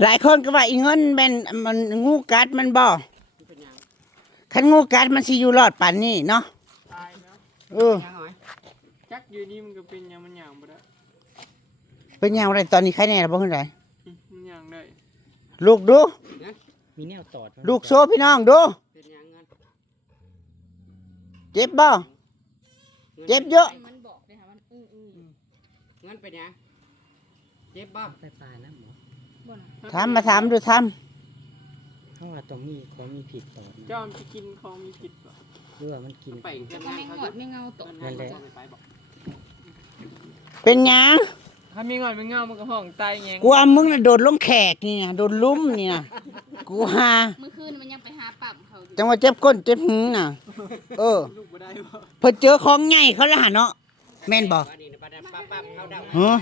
หลายคนก็ว่าอีเงินแม่นมันงูกัดมันบ่มันเป็นหยังคันงูกัดมันสิอยู่รอดปานนี้เนาะตายแล้วเออหยังหน่อยจักอยู่นี่มันก็เป็นหยังมันหยังบ่ได้เป็นหยังไรตอนนี้ใครแน่ล่ะบ่เพิ่นไดอืมมันหยังได้ลูกดู มีแนวตอดลูกโซพี่น้องดู เป็นหยังเงินเจ็บบ่เจ็บเยอะ มันบอกเลยค่ะมันอื้ออื้อเงินเป็นหยังเจ็บบ่ไปปลานะหมอ บ่นถามมาถามดูทำเขาว่าตรงนี้ของมีผิดตอดเจ้ามันไปกินของมีพิษบ่หรือว่ามันกิน ไปเงินก็งานไม่เขางอดไม่เงาตกเงินงานเขาจะไปบอกเป็นหยังถ้ามีงอนมีเงามันก็ห้องตายแยงกูว่ามึงน่ะโดนลงแขกนี่นะโดนลุ่มนี่นะกูหาเมื่อคืนมันยังไปหาปั๊มเขาอยู่จังว่าเจ็บก้นเจ็บหูน่ะ เออ ลูกบ่ได้บ่เพิ่นเจอของใหญ่เขาและหาเนาะแม่นบ่ว่านี่นะป้าดำป้าปั๊บเขาเดาฮะ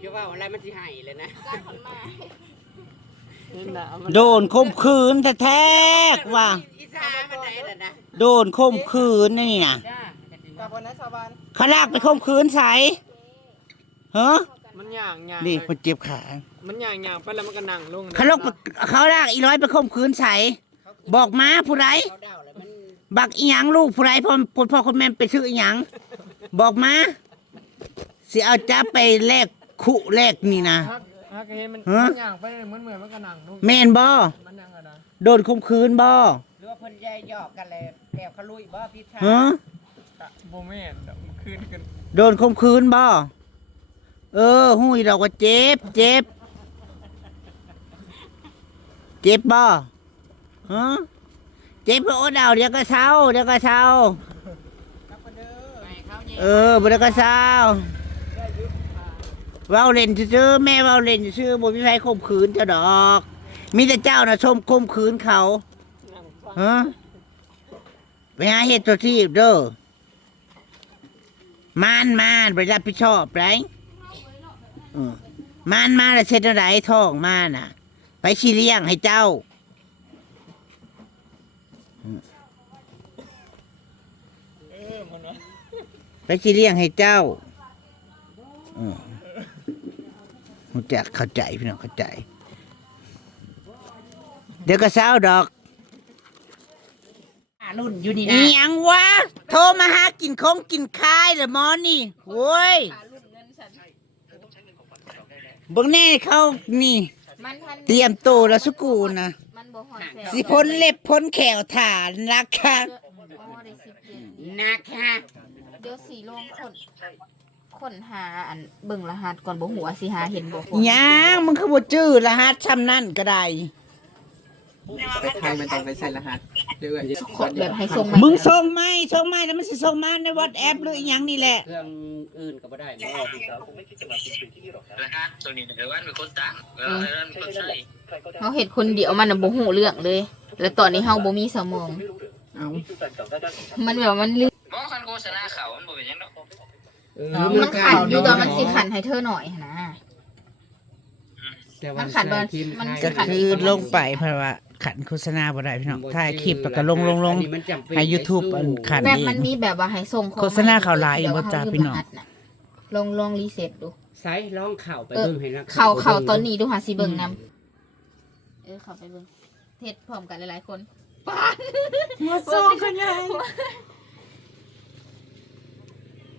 อย่าว่าอะไรมันสิให้เลยนะการขนมาเห็นหน้ามันโดนข่มขืนแท้ๆว่า อีสานมันได้แล้วนะโดนข่มขืนนี่น่ะจ้ากับวันนั้นชาวบ้านเขาลากไปข่มขืนใส่ฮะมันหยังหยังนี่มันเจ็บขามันหยังหยังไปแล้วมันก็นั่งลงเขาลกเขาลากอีร้อยไปข่มขืนใส่บอกมาผู้ใดเขาเดาแล้วมันบักอีหยังลูกผู้ใดพ่อพ่อพ่อคุณแม่ไปชื่ออีหยังบอกมาสิเอาจับไปแลก คุแลกนี่นะ ฮักฮักเห็นมันฮะ มันหยังไปเหมือนเหมือนมันก็นั่งลงแม่นบ่มันหยังก็ได้โดนข่มขืนบ่หรือว่าเพิ่นแย่หยอกกันเลยแอบเขาลุยบ่พี่ชายฮะกะบ่แม่นดอกมันคืนกันโดนข่มขืนบ่เออหูยเราก็เจ็บ เจ็บ เจ็บบ่ฮะเจ็บเพราะอดเอาเดี๋ยวก็เศร้าเดี๋ยวก็เศร้า ไปเขาแย่เออบ่ได้ก็เศร้า เว้าเล่นซื่อๆแม่เว้าเล่นซื่อบ่มีใครข่มขืนเจ้าดอก มีแต่เจ้าน่ะชมข่มขืนเขาฮะไปหาเฮ็ดตัวที่เด้อมานมานไปรับผิดชอบไรมานมาแล้วเช็ดอะไรท้องมาน่ะ ไปชี้เลี้ยงให้เจ้าไปชี้เลี้ยงให้เจ้าออ รู้จักเข้าใจพี่น้องเข้าใจ เดี๋ยวก็เศร้าดอกรุ่นอยู่นี่อีนะหยังวะโทรมาหากินคงกินคายเหรอหมอนี่โว้ยขาลุ่นเงินฉันเบิ่งแน่เขานี่ มันทันเตรียมตัวแล้วสุกูนะ มันบ่หอนแซวสิพ้นเล็บพ้นแขวฐานนะคะอ๋อได้สิบเจ็ดนะคะเดี๋ยวสีลงคน คนหาอันเบิ่งรหัสก่อนบ่หัวาสิหาเห็นบ่หยังมึงคือบ่จื้อรหัสชำนั่นก็ได้ไปไทยมันต้องไปใส่รหัสเรื่อยคนแบบให้ส่งมึงส่งไหมส่งไหมแล้วมันสิส่งมาในวอทแอปหรืออีหยังนี่แหละ เครื่องอื่นก็บ่ได้บ่ที่เขารหัสตัวนี้เออวันเป็นคนตั้งเออวันเป็นคนใช้เฮาเฮ็ดคนเดียวมันน่ะบ่ฮู้เรื่องเลย แล้วตอนนี้เฮาบ่มีสมอง เอามันแบบว่ามันลืมมองคันโฆษณาเขามันบ่เป็นหยังดอกเออ มันขันอยู่ตอนมันสิขันให้เธอหน่อยหั้นนะ แต่ว่ามันขัดบอลทีมมันไทยก็คือลงไปเพราะว่าขันโฆษณาบ่ได้พี่น้องถ่ายคลิปแล้วก็ลงลงลง อันนี้มันจำเป็นให้ YouTube อันขันแบบเอมันงมีแบบว่าให้ส่งของโฆษณาข่าวร้ายอยู่บ่จ๊ะพี่น้อง ลองลองรีเซ็ตดู ไซส์ลองเข่าไปเออเบิ่งให้นะเขาเขาตอนนี้ดูหาสิเบิ่งนำเออเขาไปเบิ่งเทศพร้อมกันหลายๆคนมาส่งกันยัง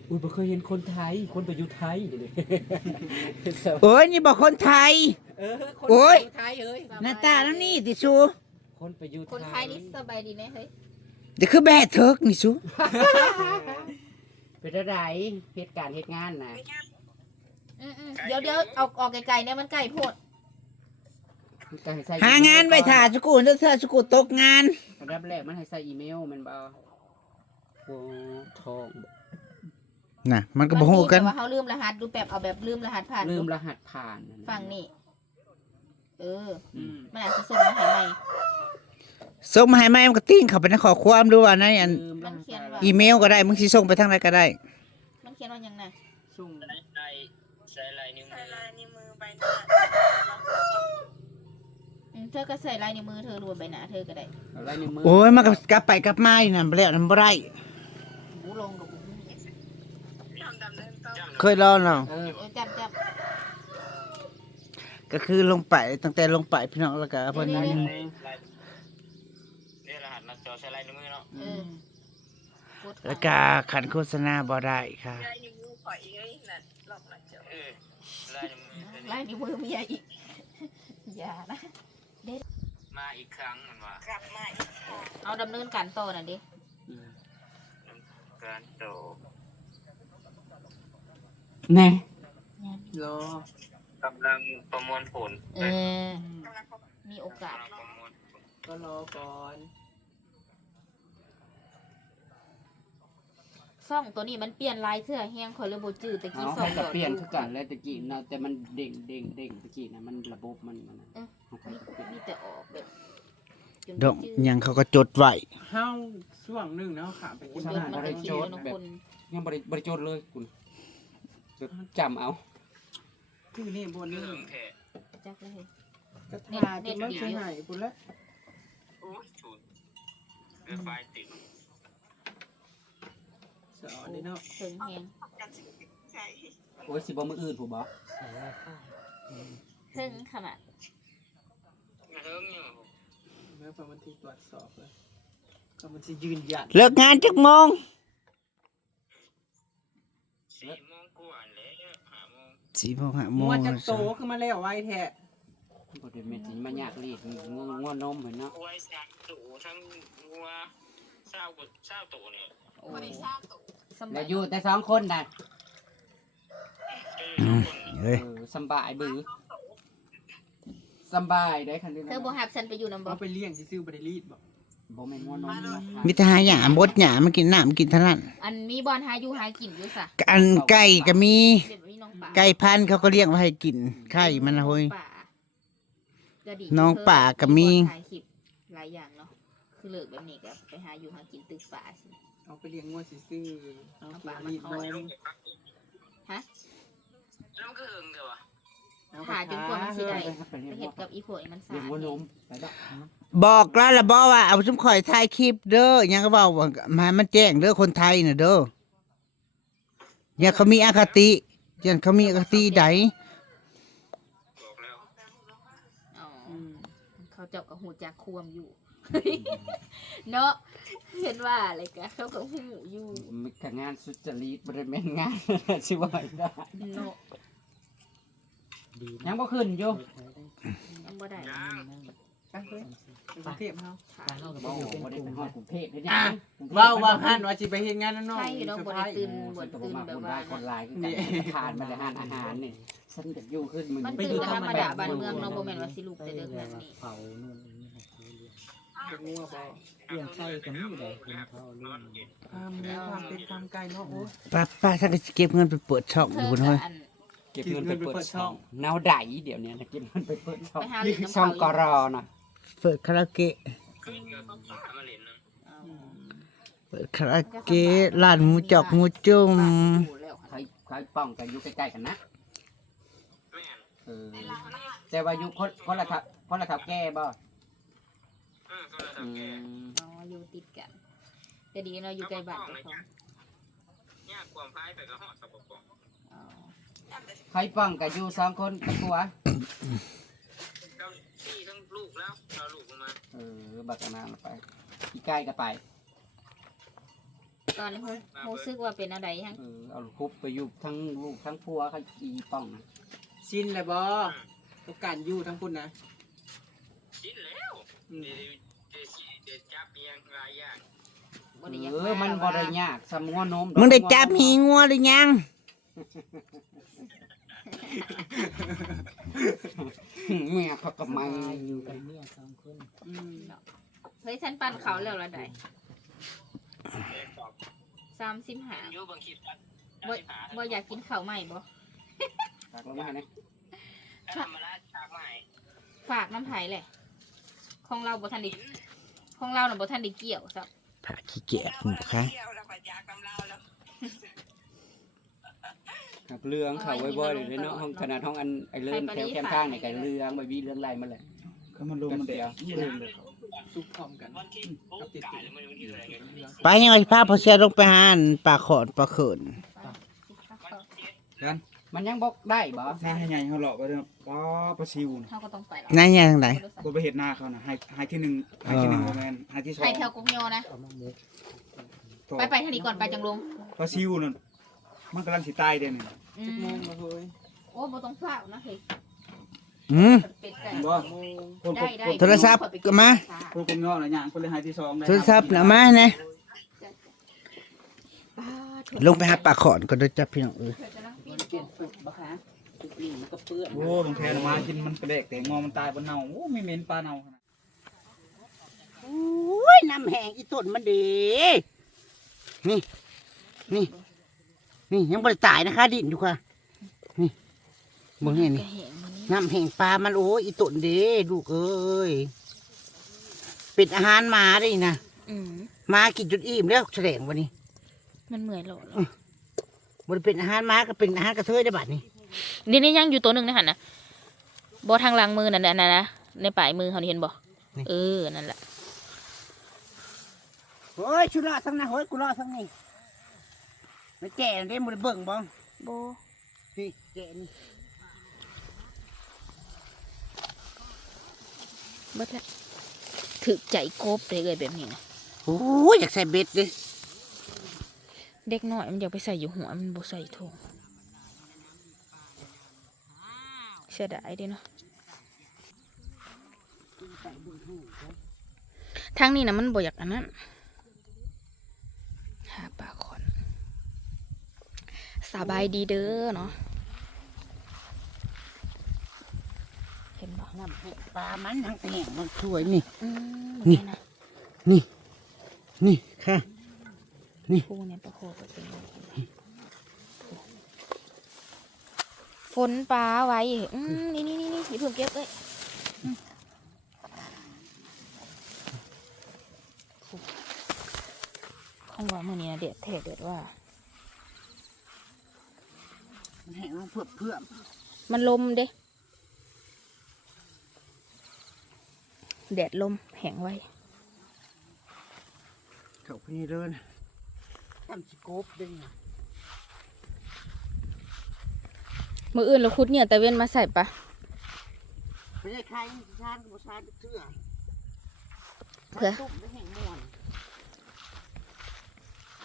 อุ้ยบ่เคยเห็นคนไทย คนไปอยู่ไทยนี่เลยโอ้ยนี่บอกคนไทย เออคนโอ้ยไทยเอ้ยหน้าตาแล้วนี่ติชูคนไปอยู่คนไทยนี่สบายดีไหมเฮ้ยเดี๋ยวคือแบะเทิกนี่ชูเป็นอะไรเหตุการณ์เหตุงานนะอืมๆเดี๋ยวเดี๋ยวเอาออกไกลๆเนี่ยมันใกล้โพดก็ให้ใส่หางานไว้ถ่าสุกูเด้อเธอสุกูตกงานอันดับแรกมันให้ใส่อีเมลมันบ่โอ้ทอง น่ะ มันก็บ่ฮู้กันมัมีแบบว่าเขาลืมรหัสดูแบบเอาแบบลืมรหัสผ่านลืมดูรหัสผ่านนะฟังนี่เออ อืมมันอาจจะส่งมาให้ใหม่ ส่งมาให้ไหมมันก็ติ้งเข้าไปในข้อความหรือว่าในอันลืมรมันหัสเขียนผ่านว่า อีเมลก็ได้มึงสิส่งไปทางไหนก็ได้ มันเขียนว่าหยังไงส่งใส่ใส่ลายนิ้วมืออืมเธอก็ใส่ลายในวมือเธอรวมใบหน้าเธอก็ได้เอาไว้ในมือโอ้ยมันก็กลับไปกลับมาอยู่นั่นบ่แล้วนั่นบ่ได้ หูลงกับหู เคยรอเนาะเออเออจับจับก็คือลงไปตั้งแต่ลงไปพี่น้องแล้วก็เพิ่นเดี๋ยวนี่รหัสนักจอใช้ลายนิ้วมือเนาะเออแล้วก็ขันโฆษณาบ่ได้ค่ะเออลายนิ้วมือตัวไล่นี้นิ้วมือเมียอีกอย่านะมาอีกครั้งมันว่าเอาดำเนินการต่อน่ะดิการโต แน่รอกำลังประมวลผลเออ มีโอกาสกำลังประมวลผลก็รอก่อนซ่องตัวนี้มันเปลี่ยนลายเสื้อแห้งคอยเลยบ่จื้อตะกี้เอาซ่อให้งกับเปลี่ยนคือกันแล้วตะกี้นะแต่มันเด้งเด้งเด้งตะกี้นะมันระบบมันมันเออเอาไปมีมีแต่ออกแบบจนดอกจื้ยังเขาก็จดไว้เฮาช่วงหนึงเนาะขามไปกินจข้าวนหน้ามันได้จะคิดโจทว่าย์น้องคนยังบริบริโจทย์เลยคุณแบบ จำเอา คือนี่บนนี่เรื่องแท้จักเลย กระทาจะมันใช่ไหนพุ่นละโอ้ยฉุนเรือไฟติดสอนนี่เนาะถึงแห้งโอ้ยสิบ่มืออื่นผู้บ่ถึงขนาดเฮิงอยู่เมื่อประมาณที่ตรวจสอบเลยก็มันจะยืนยันเลิกงานจักโมงสี่โมงกว่าแล้วห้าโมง สี่โมงห้าโมมังวจะโตคือมาแล้วไว้แท้บ่ได้แม่นสิมายากรีดง่วงง่วนมเห็นเนาะ กล้วยสามตู่ทั้งวัวเศร้ากับเศร้าตู่เนี่ยโอ้สแล้มัวยอยู่แต่สองคนน่ะเออทุกคนเฮ้ยเออสำบายบือสำบายได้คันนี้เธอบ่หับฉันไปอยู่นำบ่เอาไปเลี้ยงซื่อๆบ่ได้รีดบ่บ่แม่นง่วนมนะมีแต่หาหยาบดหยามากินน้ำกินเท่านั้นอันมีบอลหาอยู่หากินอยู่ซะอันไก่ก็มีเดี๋ยว นี้น้องป่าไก่พันธุ์เขาก็เลี้ยงไว้ให้กินไข่มันนะเฮ้ย ป่าก็ดีน้องป่าก็มี ถ่ายคลิปหลายอย่างเนาะคือเลิกแบบนี้ก็ไปหาอยู่หากินตึกป่าสิ เอาไปเลี้ยงงวดซื่อๆเอาไปรีดนไม่ต้องมเก็บพักฮะแล้วมันก็เฮิงเดี๋ยววะเอาไปหาจนกว่ามันสิได้ ไปไปเรียนเฮ็ดว่ากับอีพวกนี้มันสาเรียนง่วนมไปดอกบอกแล้วละบอกว่าเอาชุมข่อยถ่ายคลิปเด้อยังก็บอกว่ามามันแจ้งเด้อคนไทยน่ะเด้ออย่าเขามีอคติ ยันเขามีอคติใดบอกแล้วอ๋ออืมเขาเจ้าก็หูจักควมอยู่ เนาะเห็นว่าอะไรกะเขาก็หูอยู่มันก็งานสุจริตบ่ได้แม่นงานสิว่าได้เนาะยังบ่ขึ้นอยู่ยังบ่ได้ยัง ไปเลยไปกรุงเทพเฮาบ่บ่ได้เป็นฮอดกรุงเทพเด้ยังเว้าว่าหันว่าสิไปเฮ็ดงานนั่นเนาะใช่อยู่เนาะบ่ได้ตื่นบ่ฉันก็ตื่นมาแบบคนว่าได้คนหลายคือกันทานมาได้หารอาหารนี่ฉันจะอยู่ขึ้นมันมันตื่นกันธรรมดาบ้านเมืองเนาะบ่แม่นว่าสิลูกแต่เด็กแบบนี้เผานู่นนี่ให้เขาเลี้ยงจะงัวบ่เลี้ยงไก่ก็มีเลยคนเขาเลี้ยงความมีความเป็นความไกลเนาะโอ้ยป้าป้าถ้าก็สิเก็บเงินไปเปิดช่องเธอยู่อพุ่นก็เฮ้ยอันเก็บเงินไปเปิดช่องแนวใดเดี๋ยวนี้นะเก็บเงินไปเปิดช่องไปหาเล่นน้ำช่องเขากรอน่ะ เปิดคาราโอเกะขึ้นกับป้ามาเล่นนะเอาเปิดคาราโอเกะร้านหมูจอกหมูจุ่มบ้านอยู่แล้วใครใครป้องกันอยู่ใกล้ๆกันนะแม่นเออแต่ว่าอยู่คนคนละทับคนละทับแก่บ่เออก็เลยอืทำแกมอ๋ออยู่ติดกันแต่ดีเนาะอยู่ใกล้บ้านเจ้าของยากความพายไปก็หอดกับปกอ๋อใครป้องกันอยู่สองคนกับผัวเจ้าที่ทั้ง ลูกแล้วเราลูกลงมาเออ บักนานไปอีใกล้ก็ไป ตอนนี้รู้รู้สึกว่าเป็นอะไรทั้งเออ เอาคุบไปอยู่ทั้งลูกทั้งผัวเขาอีป้องนะชินเลยบ่กับการอยู่ทั้งคุณนะชิ้นแล้วอืมเดี๋ยวเดี๋ยวสิเดี๋ยวจับเมียงหลายอย่างบ่ได้อยากเออ มันบ่ได้ยากสำงัวนมมึงได้จับหีงัวหรือยัง เมียเขาก็มาตายอยู่กับเมียสองคนอืมเฮ้ยฉันปั่นเขาแล้วละได้เด็กตอบสามสิบห้าอายุบางคิดว่าบ่บ่อยากกินข้าวใหม่บ่ตักลงมาเนี่ยถ้าทำมาละฉากใหม่ฝากน้ำไผ่เลยของเราบ่ทันได้ของเราน่ะบ่ทันได้เกี่ยวครับผ่าขี้เกียจมึงคะครับเรื่องเขาไว้บ่อยเลยเนาะห้องขนาดห้องอันไอ้เรื่องแถวแคมทางเนี่ยก็เรื่องใบวีเรื่องไรมาเลยก็มันลงมันแดดเรื่องเลยซุกพร้อมกันวันที่โอ้กายแล้วมันวันที่อะไรกันไปยังไงพาพอเสียลงไปหาอันปลาขอนปลาเขินวันเจ็ดมันยังบอกได้บ่หน้าให้ใหญ่เขาหลอกไปเด้อป้าปลาซิวน่ะเขาก็ต้องไปนายยังทางไหนบ่ไปเฮ็ดหน้าเขาน่ะให้ให้ที่หนึ่งให้ที่หนึ่งบ่แม่นให้ที่สองไปแถวกรุงโยนะไปไปทางนี้ก่อนไปจังลงปลาซิวนั่น มันกำลังสิตายเด้นี่อืจักโมงมมาเฮ้ยโอ้บ่ต้องเฝ้านะเฮ้ยอืมเป็ดไก่เห็นบ่โมงคนได้ได้โทรศัพท์ก็มาคนกลมย่อน่ะย่างคนเลยให้ที่สองได้โทรศัพท์น่ะมานะป้าเถลงไปหาปลาขอนก็ได้จับพี่น้องเอ้ยเธอกำลังปีนเปลี่ยนสุดบ่คะสุดนี่มันก็เปื้อนโอ้ลงแพน่ะมากินมันกระเดกแต่งอมันตายบนเน่าโอ้ไม่เหม็นปลาเน่าขนาดโอ้ยน้ำแห้งอีต้นมันดีนี่นี่ นี่ยังบ่ได้ตายนะคะ ดินอยู่ค่ะ นี่บ่นี่นี่กระแหงมันนี่น้ำแห้งปลามันโอ้ยอีต้นเด้ลูกเอ้ยเป็นอาหารหมาได้นะอืมหมากินจนอิ่มแล้วแสดงวันนี้ มันเหมื่อยหรอบ่ได้เป็นอาหารหมาก็เป็นอาหารกระเทยได้บัดนี้นี่นี่ยังอยู่ตัวหนึ่งนะหันนะบอทางหลังมือนั่นน่ะนะนะในปลายมือเขานี่เห็นบ่เออนั่นแหละโอ้ยชุรอทั้งนั้นโอ้ยกูรอทั้งนี้ แล้วแก่ได้บ่ได้เบิ่งบ่โบพี่แก่นี่เบิดละถึกใจกบเลยเลยแบบนี้นะโอ้ยอยากใส่เบ็ดดิเด็กน้อยมันอยากไปใส่อยู่หัวมันบ่ใส่ถุงเสียดายเด้เนาะทางนี้นะมันบ่อยากอันนั้นหาปลาขอน สบายดีเด้อเนาะเห็นบ่น้ำแห้งปลามันทั้งแห้งมันสวยนี่ อืมนี่นะนี่ นี่ค่ะผู้เนี่ยประโคก็เป็นอย่างนี้ฝนปลาไว้อืมนี่นี่นี่นี่อย่าเพิ่งเก็บเลยอืมคันว่ามื่อนี้นะเด็ดแท้เด็ดว่า มันแห้งมันเพื่อเพื่อมมันลมเด้แดดลมแห้งไว้เขาพนี่เดินทำสโกบได้ไงมืออื่นเราคุดเนี่ยตะเว้นมาใส่ปะไม่ใช่ใครชาญกับชาญเชื่อเพื่อตุ้มได้แห้งม่วน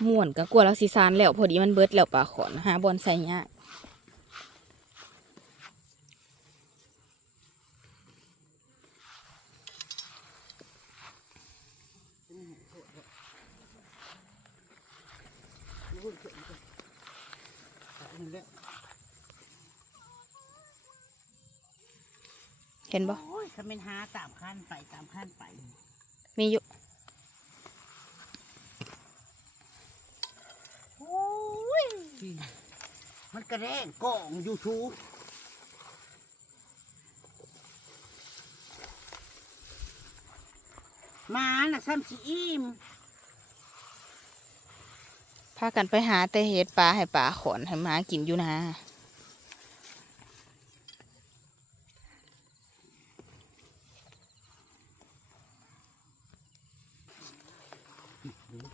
ม่วนก็กลัวเราสีซานแล้วพอดีมันเบิดแล้วปลาขอนหาบอลใส่ยาก เห็นบ่โอ้ยถ้าเป็นหาตามขั้นไปตามขั้นไป มีอยู่โอ้ยมันกระแดงกล่องยูทูบมาน่ะซ้ำสีอิ่มพากันไปหาแต่เห็ดปลาให้ปลาขอนให้หมากินอยู่นะ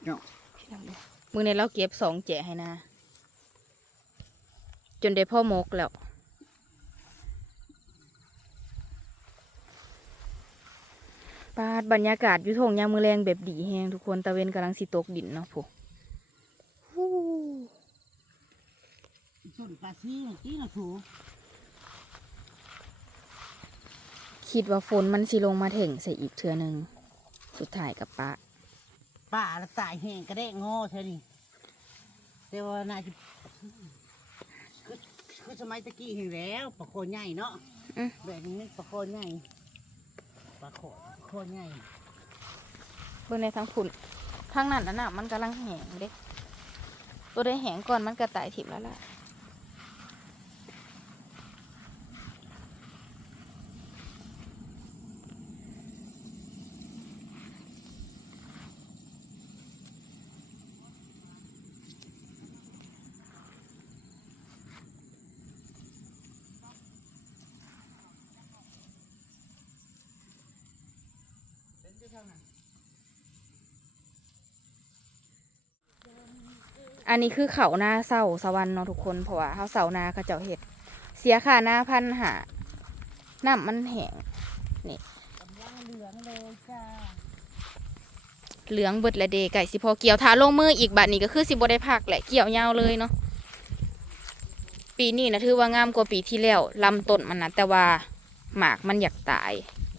เนาะมือในเราเก็บสองแจให้นะ จนได้พ่อมกแล้วปาดบรรยากาศอยุทงยามมือแรงแบบดีแฮงทุกคนตะเวนกำลังสิตกดินเนาะพวกส่วนปลาซีเมื่อกี้นะถูคิดว่าฝนมันสิลงมาถึงใส่อีกเทือหนึ่งสุดท้ายกับปะ ป่าละตายแห้งกระแดงงอใช่นี่แต่ว่าน่าจะคือคือสมัยตะกี้เห็นแล้วปลาโคใหญ่เนาะแบบนี้ปลาโคใหญ่ปลาโคปลาโคใหญ่เบิ่งในทางฝุ่นทางนั้นน่ะนะมันกำลังแหงเด้ตัวได้แหงก่อนมันกระต่ายถิ่มแล้วล่ะ อันนี้คือเขาหน้าเศร้าสวรรค์เนาะทุกคนเพราะว่าเขาเสานาเขาเจ้าเห็ด เสียค่าหน้าพันหาน้ำมันแห้งนี่เหลืองเบิดและเดไก่สิพอเกี่ยวทาลงมืออีกบัดนี้ก็คือสิบได้พักแหละเกี่ยวยาวเลยเนาะปีนี้นะถือว่างามกว่าปีที่แล้วลำต้นมันนะแต่ว่าหมากมันอยากตาย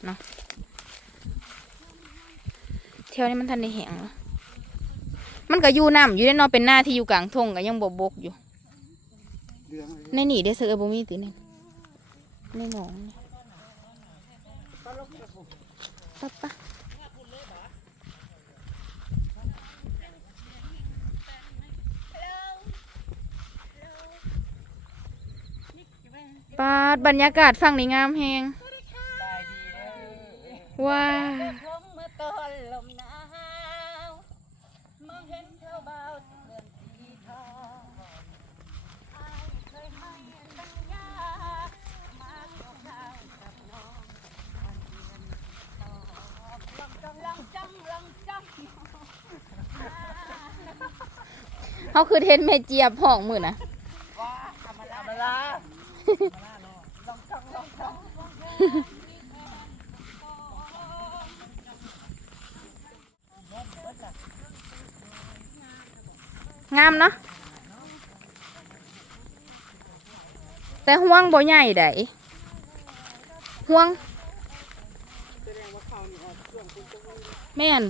เนาะเที่ยวนี้มันทันได้แห้งเนาะ มันก็อยู่น้ำอยู่ได้นอนเป็นหน้าที่อยู่กลางทงก็ยังบบกอยู่ ในนี่ได้ซื้อบ่มีตื้อนี่ไม่งงนี่ปะปะปาดบรรยากาศฝั่งนี้งามแฮงว้า เมื่อตอนลมหนาวมองเห็นเจ้าบ่าวเดือนสีทองอายเคยให้สัญญามาขอข้าวกับน้องวันเดือนต่อลองจำลองจำลองจำ เขาคือเทนเมเจียบห้องมือนะงามเนาะแต่ห่วงบ่ใหญ่ไดห่วงแม่น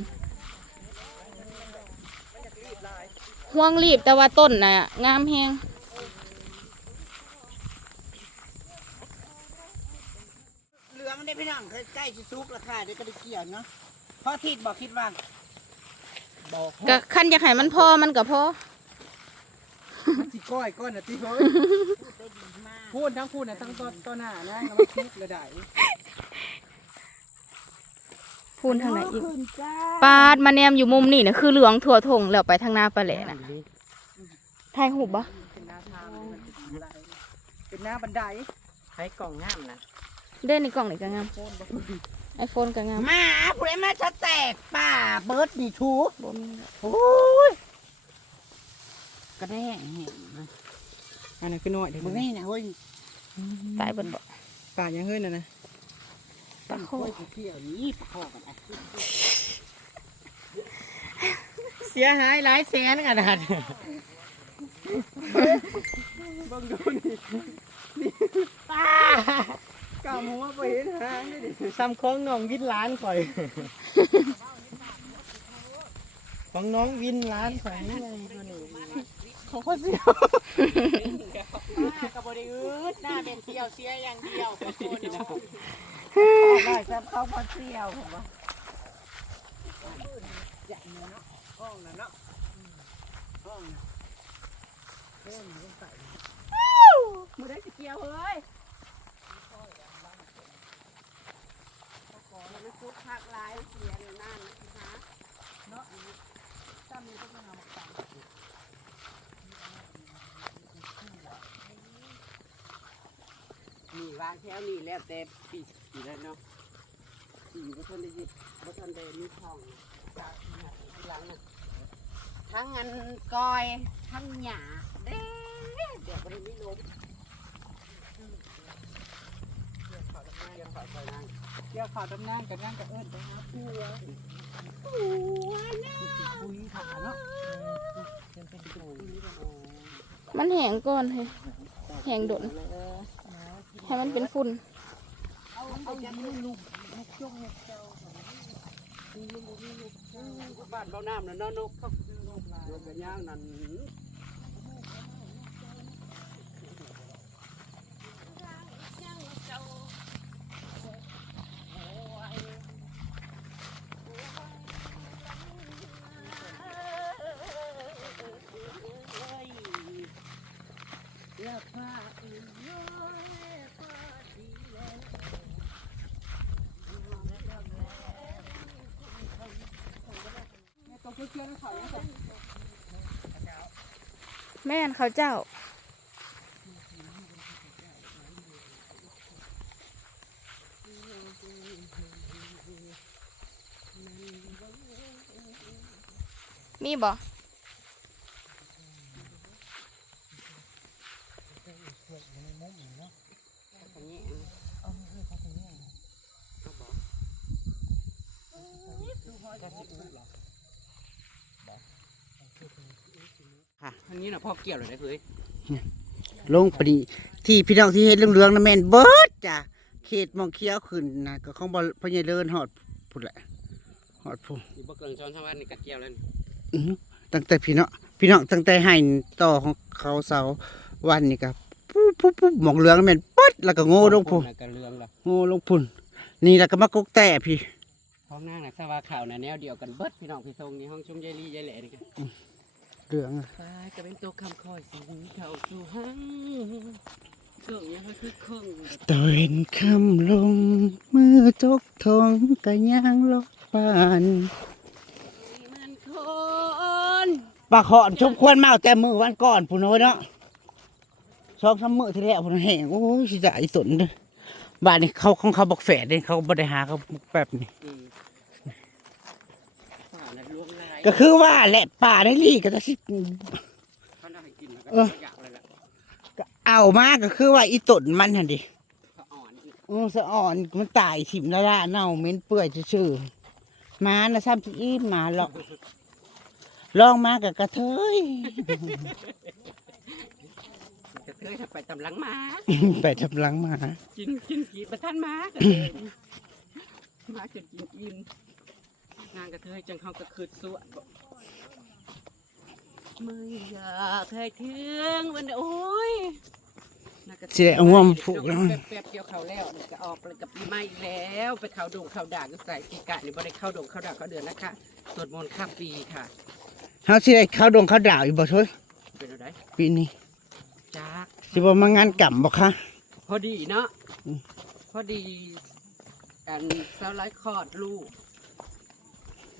ห่วงรีบแต่ว่าต้นน่ะงามแฮงเหลืองได้พี่น้องใกล้จะซุกราคาเดี๋ยวก็ได้เกี่ยวเนาะเพราะทิดบอกคิดว่าบอกก็คันอยากให้มันพอมันก็พอสิก้อยก้อนน่ะติเฮ้ยพูดทั้งพูดน่ะทั้งต้นต้นหน้านะแล้วมันคิดเลยได้ พูนทางไหนอีกปาดมาแนมอยู่มุมนี่นะคือเหลืองถั่วทงแล้วไปทางหน้าปลาแหล่น่ะถ่ายหูปบ่เป็นหน้าทางเป็นหน้าบันไดใช้กล่องงามนะเด่นในกล่องนี่ก็งามไอโฟนก็งามหมาผู้ใดมาจะแตกป่าเบิร์ดนี่ทูบ่มีโอ้ยก็ได้แห้งๆนะอันนั้นคือน้อยเดี๋ยวมึมึงงนี่นะเฮ้ยตายเบิดบ่ป่ายังเฮ้ยน่ะนะ ปลาโคเฮ้ยเที่ยวนี้ปะคอกันอะเสียหายหลายแสนขนาดบังดูนี่นี่ป้ากำหัวไปเห็นหางนี่ดิซ้ำของน้องวินล้านข่อย ของน้องวินล้านข่อยนี่ไงตัวนี้เขาก็เสียวกับบริอืดหน้าเป็นเที่ยวเสียอย่างเดียวปะโคนเนาะ ได้ครับเขาพอเสียวผมว่าห้องน่ะเนาะห้องน่ะเริ่มลงไปมือได้สิเกี่ยวเฮ้ยมันซุกหักลายเสียนนั่นนะเนาะถ้ามีก็ต้องเอามาตังนี่วางแถวนี่แล้วแต่ปี ปีแล้วเนาะปีก็ทนได้ยิบก็ทนได้มีทองจากที่หน้าที่หลังน่ะทั้งอันกอยทั้งหญ้าเด้เดี๋ยวบ่ได้มีลมเกี่ยวข่าวดำน้ำกับน้ำกับเอิญไปหาผู้คุยขาเนาะมันแห้งก่อนเฮ้ยแห้งโดนให้มันเป็นฝุ่น บ้านเบาน้ำนั่นเนาะนกเขานกกระย่างนั่น แม่นเขาเจ้า มีบ่ อันนี้น่ะพ่อเกี่ยวเลยได้เฮ้ยลงปนีที่พี่น้องที่เห็นเหลืองๆนะแม่นเบิดจ้ะเขตหมองเคี้ยวขึ้นนะก็ของบ่พ่อใหญ่เลินฮอดพุ่นแหละฮอดพุ่นอยู่บ่เกินช้อนชาวบ้านนี่ก็เกี่ยวแล้วนี่อื้อหือตั้งแต่พี่น้องพี่น้องตั้งแต่ให้ต่อของเขาเสาวันนี่ก็ปุ๊บปุ๊บปุ๊บหมองเหลืองนะแม่นปึ๊ดแล้วก็โง่ลงพุ่นน่ะก็เรื่องละโง่ลงพุ่นนี่แล้วก็มากกแต่พี่ห้องนั่งน่ะสว่าข่าวน่ะแนวเดียวกันเบิดพี่น้องพี่ทรงนี่ห้องชุ่มยายลี่ยายแหล่นี่ก็ เหลืองอะตายก็เป็นตัวคำคอยสิงเข้าสู่หังเครื่องยังคือเครื่องตะเวนคำลง มือจกทองกะย่างลอกปานมันคนปลาขอนชมควรมาเอาแต่มือวันก่อนพุ่นเอาไว้เนาะสองสามมือที่แล้วพุ่นแห้งโอ้ยสิจะไอ้สนเด้อบ้านนี้เขาของเขาบอกแฝดเด้เขาบ่ได้หาเขาแบบนี้ อืมฝ่าน่ะลวงลาย ก็คือว่าแหละป่าในลี่ก็จะสิเขาน่าให้กินแล้วก็เอออยากเลยล่ะก็เอามาก็คือว่าอีตนมันหั่นดิเขาอ่อนอีกอือสะอ่อนมันตายถิ่มละละเน่าเหม็นเปื่อยชื่อๆมานะซ้ำที่อีหมาหรอกลองมากับกระเทยกระเทยถ้าไปตำหลังหมา ไปทำหลังหมา กินกินกี่ประทันหมากระเทยหมาจนกินอิ่ม นางกระเทยจังเขาก็คืดสวนบอกไม่อยากให้ถึงวันโอ้ยนางกระเทยสิได้เอางวมผูกแล้ว แป๊บๆเกี่ยวเขาแล้วเดี๋ยวก็ออกไปกับปีใหม่อีกแล้วไปเขาดงเขาด่างก็ใส่ปีกะนี่บ่ได้เข้าดงเข้าด่างเขาเดือนนะคะสวดมนต์ข้ามปีค่ะ เฮาสิได้เข้าดงเข้าดาวอีกบ่เทยเป็นอะไรปีนี้จักสิบ่มางานกรรมบ่คะ พอดีเนาะอืม พอดีอันเสาไร้คลอดลูก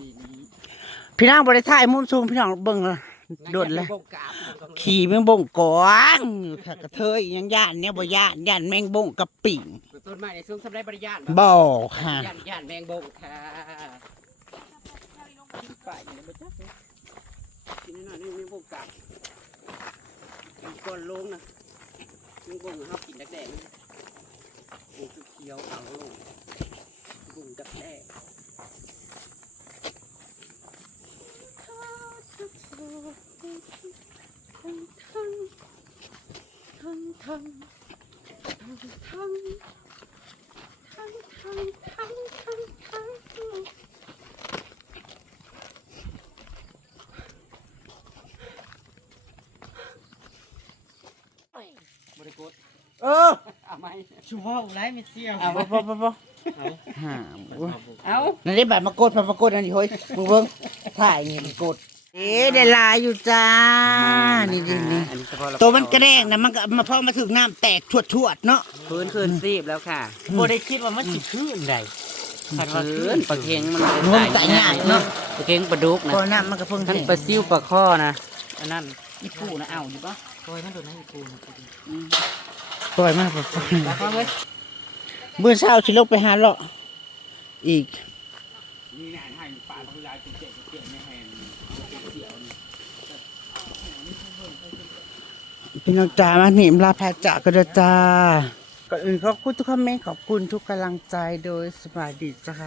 ปีนี้พี่น้องบ่ได้ถ่ายมุมสูงพี่น้องเบิ่งละโดดเลยบงกราบบ่งกราบขี่แมงบงกวางถ้ากระเทยยังย่านเนี่ยบ่ย่านย่านแมงบงกับปิ่งต้นไม้ในซุ้มทำได้บริยานบ่ค่ะย่านย่านแมงบงค่ะไปเนี่ยบ่จักเลยกินหน่อยๆนี่แมงบงกราบกินก้อนลงนะแมงบงเขากินแดกๆนี่โอ้เขียวๆเอาลงบุงดักแด้ บริโภคเออเอาไหมชูพ่ออุไรไม่เสี่ยวเอาบ่บ่บ่บ่หาเอานั่นได้บัตรมากดมากดอันนี้เฮ้ยมึงเบิ่งถ่ายนี่มันกด เอ๊ะได้ลายอยู่จ้า นี่ดินี่อันนี้เฉพาะเราตัวมันกระแดงนะมันก็มาพอมาถึงน้ำแตกชวดชวดๆเนาะพื้นคืนซีบแล้วค่ะบ่ได้คิดว่ามันสิขึ้นได้คันว่าพื้ขึ้นนปลาเค็งมันรวมแต่ยากเนาะ ปลาเค็งปลาดุกนะพอน้ำมันก็เพิ่งทั้งแห้งปลาซิวปลาข้อนะอันนั้นอีปูนะเอาอยู่ปะปล่อยมันโดนให้กูนะปล่อยมาปล่อยปลาข้อเว้ยเมื่อเช้าสิลกไปหาเลาะอีก นี่นายให้ป่าเวลาจุเจ็บเจ็บไม่แหนเสียวนี่ พี่น้องจ๋ามาหนิมลาแพาจากระด้จ้าก่อนอื่นขอบคุณทุกคอมเมนต์ขอบคุณทุกกำลังใจโดยสบายดีจ้า